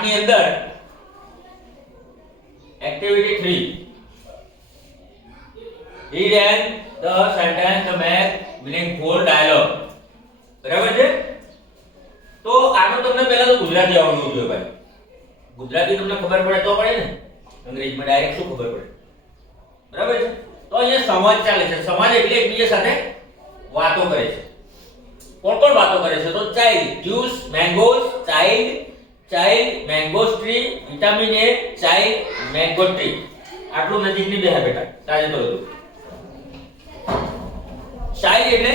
8 ની અંદર activity 3 read and the sentence to make meaningful dialogue. બરાબર છે? તો આનો તમને પહેલા તો ગુજરાતી આવડવું જોઈએ ભાઈ. ગુજરાતી તમને ખબર પડે તો પડે ને, અંગ્રેજીમાં ડાયરેક્ટ શું ખબર પડે? બરાબર છે? તો અહીંયા સંવાદ ચાલે છે. સંવાદ એટલે એકબીજા સાથે વાતો કરે છે. કોણ કોણ વાતો કરે છે? તો child, juice, mangoes, child mango tree, vitamin A, child mango tree. આટલું નજીકની બે બેટા તાજે તો હતું. ચાઇલ્ડ એટલે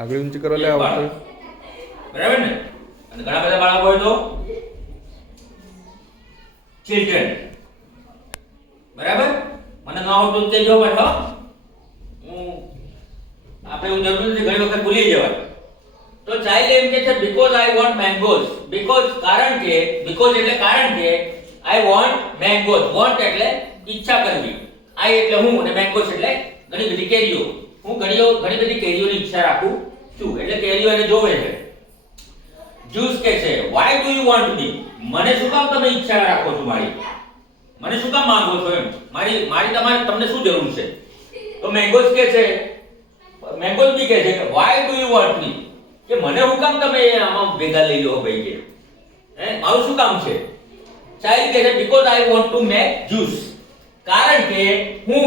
આગળ ઊંચી કરો લે આવતો બરાબર ને. અને ઘણા બધા બાળકો હોય તો ચિલ્ડ્રન. બરાબર? મને ન આવડતું તે જો બેઠો હું આપણે હું જરૂર નથી ઘણી વખત ભૂલી જવાય. તો ચાઇલ્ડ એમ કે છે because I want mangoes. because એટલે કારણ કે I want mangoes. want એટલે ઈચ્છા કરવી. I એટલે હું અને mangoes એટલે ઘણી બધી કેરીઓ. હું ઘણી બધી કેરીઓની ઈચ્છા રાખું છું. એટલે કેરીઓ એને જોવે છે. જ્યુસ કે છે why do you want me? મને શું કામ તમે ઈચ્છા રાખો છો મારી? મને શું કામ માંગો છો એમ? મારી તમને શું જરૂર છે? તો મેંગોઝ કે છે મેંગોઝ બી કે છે કે why do you want me? કે મને હું કામ તમે આમાં ભેગા લઈ લો ભાઈ કે મારું શું કામ છે? ચાઇલ્ડ કહે છે because I want to make juice. કારણ કે હું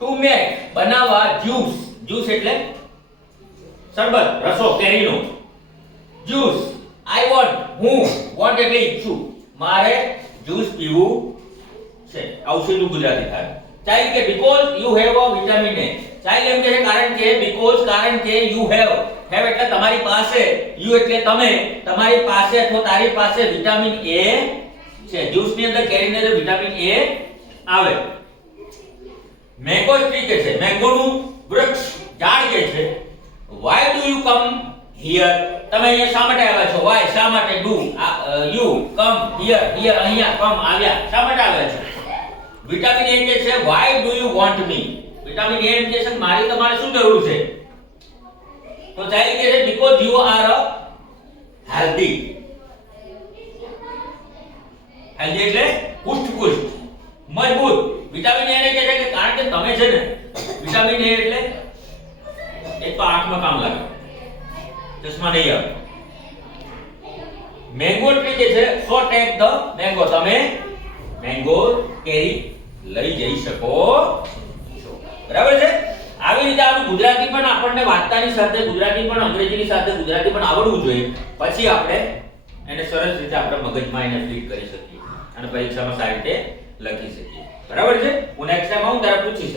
to make બનાવવા juice એટલે શરબત રસો કેરીનો. juice I want હું want એટલે ઈચ્છું મારે જ્યુસ પીવું છે. ઔષધનું ગુજરાતી થાય. ચાઇલ્ડ કે because you have a vitamin A. Child એમ કહે છે કારણ કે you have એટલે તમારી પાસે, you એટલે તમે, તમારી પાસે અથવા તારી પાસે વિટામિન A છે. જ્યુસ ની અંદર કેરીની અંદર વિટામિન A આવે. મેંગો ટ્રી કે છે મેંગોનું વૃક્ષ ઝાડ કે છે why do you come here? તમે અહીંયા શા માટે આવ્યા છો? why શા માટે? do you come here અહીંયા come આવ્યા શા માટે આવ્યા છો? વિટામિન A કે છે why do you want me? Vitamin A એમ કે છે મારી તમારે શું જરૂર છે? તો ચાઇલ્ડ કે છે because you are healthy. healthy એટલે પુષ્ટ મજબૂત. વિટામિન A ને કહે છે કે કારણ કે તમે છે ને વિટામિન A એટલે એક તો આંખમાં કામ લાગે, ચશ્મા નહીં આવે. મેંગો ટ્રી કે છે so take the mango. તમે મેંગો કેરી લઈ જઈ શકો છો. બરાબર છે? આવી રીતે આનું ગુજરાતી પણ આપણને વાંચતાની સાથે ગુજરાતી પણ અંગ્રેજીની સાથે ગુજરાતી પણ આવડવું જોઈએ. પછી આપણે એને સરસ રીતે આપણા મગજમાં એને ફિટ કરી શકીએ અને પરીક્ષામાં સારી રીતે લખી શકીએ. બરાબર છે? હું નેક્સ્ટ ટાઈમ આવું ત્યારે પૂછીશ.